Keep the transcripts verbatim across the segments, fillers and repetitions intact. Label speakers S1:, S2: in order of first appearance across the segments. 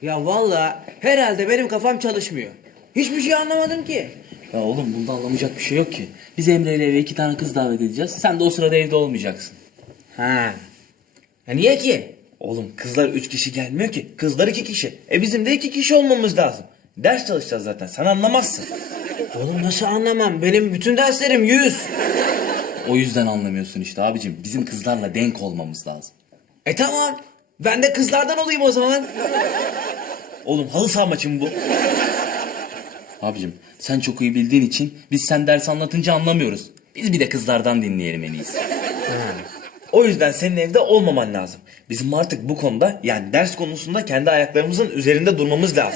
S1: Ya vallahi herhalde benim kafam çalışmıyor. Hiçbir şey anlamadım ki.
S2: Ya oğlum bunda anlamayacak bir şey yok ki. Biz Emre ile eve iki tane kız davet edeceğiz. Sen de o sırada evde olmayacaksın.
S1: Ha. Ya niye ki?
S3: Oğlum kızlar üç kişi gelmiyor ki. Kızlar iki kişi. E bizim de iki kişi olmamız lazım. Ders çalışacağız zaten. Sen anlamazsın.
S1: Oğlum nasıl anlamam? Benim bütün derslerim yüz.
S2: O yüzden anlamıyorsun işte abicim. Bizim kızlarla denk olmamız lazım.
S1: E tamam. Ben de kızlardan olayım o zaman.
S3: Oğlum halı saha maçı mı bu?
S2: Abicim sen çok iyi bildiğin için biz sen ders anlatınca anlamıyoruz. Biz bir de kızlardan dinleyelim en iyisi.
S3: O yüzden senin evde olmaman lazım. Bizim artık bu konuda yani ders konusunda kendi ayaklarımızın üzerinde durmamız lazım.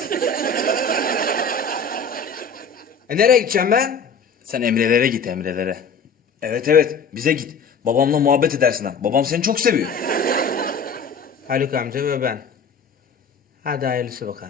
S1: E nereye gideceğim ben?
S2: Sen Emre'lere git Emre'lere.
S3: Evet evet bize git. Babamla muhabbet edersin ha. Babam seni çok seviyor.
S1: Haluk amca ve ben. Hadi hayırlısı bakalım.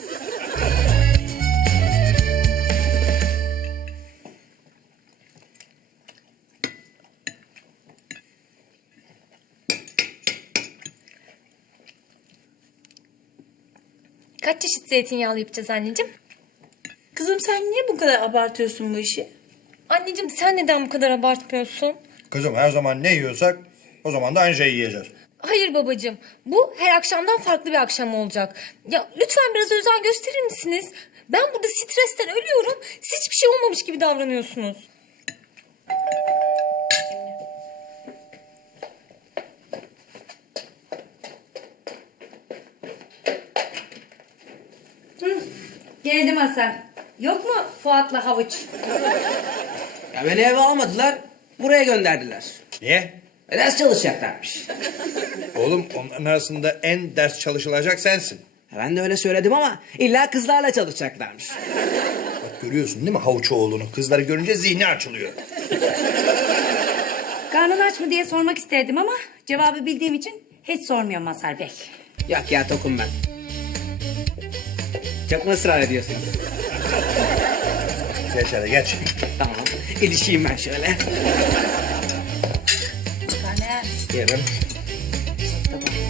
S4: Kaç çeşit zeytinyağlı yapacağız anneciğim?
S5: Kızım sen niye bu kadar abartıyorsun bu işi?
S4: Anneciğim sen neden bu kadar abartmıyorsun?
S6: Kızım her zaman ne yiyorsak o zaman da aynı şeyi yiyeceğiz.
S4: Hayır babacığım. Bu her akşamdan farklı bir akşam olacak. Ya lütfen biraz özen gösterir misiniz? Ben burada stresten ölüyorum. Siz hiçbir şey olmamış gibi davranıyorsunuz.
S7: Geldi Mazhar. Yok mu Fuat'la havuç?
S1: Ya beni eve almadılar. Buraya gönderdiler.
S6: Niye?
S1: E ders çalışacaklarmış.
S6: Oğlum onların arasında en ders çalışılacak sensin.
S1: Ya ben de öyle söyledim ama illa kızlarla çalışacaklarmış.
S6: Bak görüyorsun değil mi havuçoğlunu? Kızları görünce zihni açılıyor.
S7: Karnın aç mı diye sormak isterdim ama cevabı bildiğim için hiç sormuyorum Mazhar Bey.
S1: Yok ya tokum ben. Çok mu ısrar ediyorsunuz?
S6: Geç hadi geç.
S1: Tamam. İlişeyim ben şöyle.
S7: Karnı
S1: Yarın.
S7: Tamam.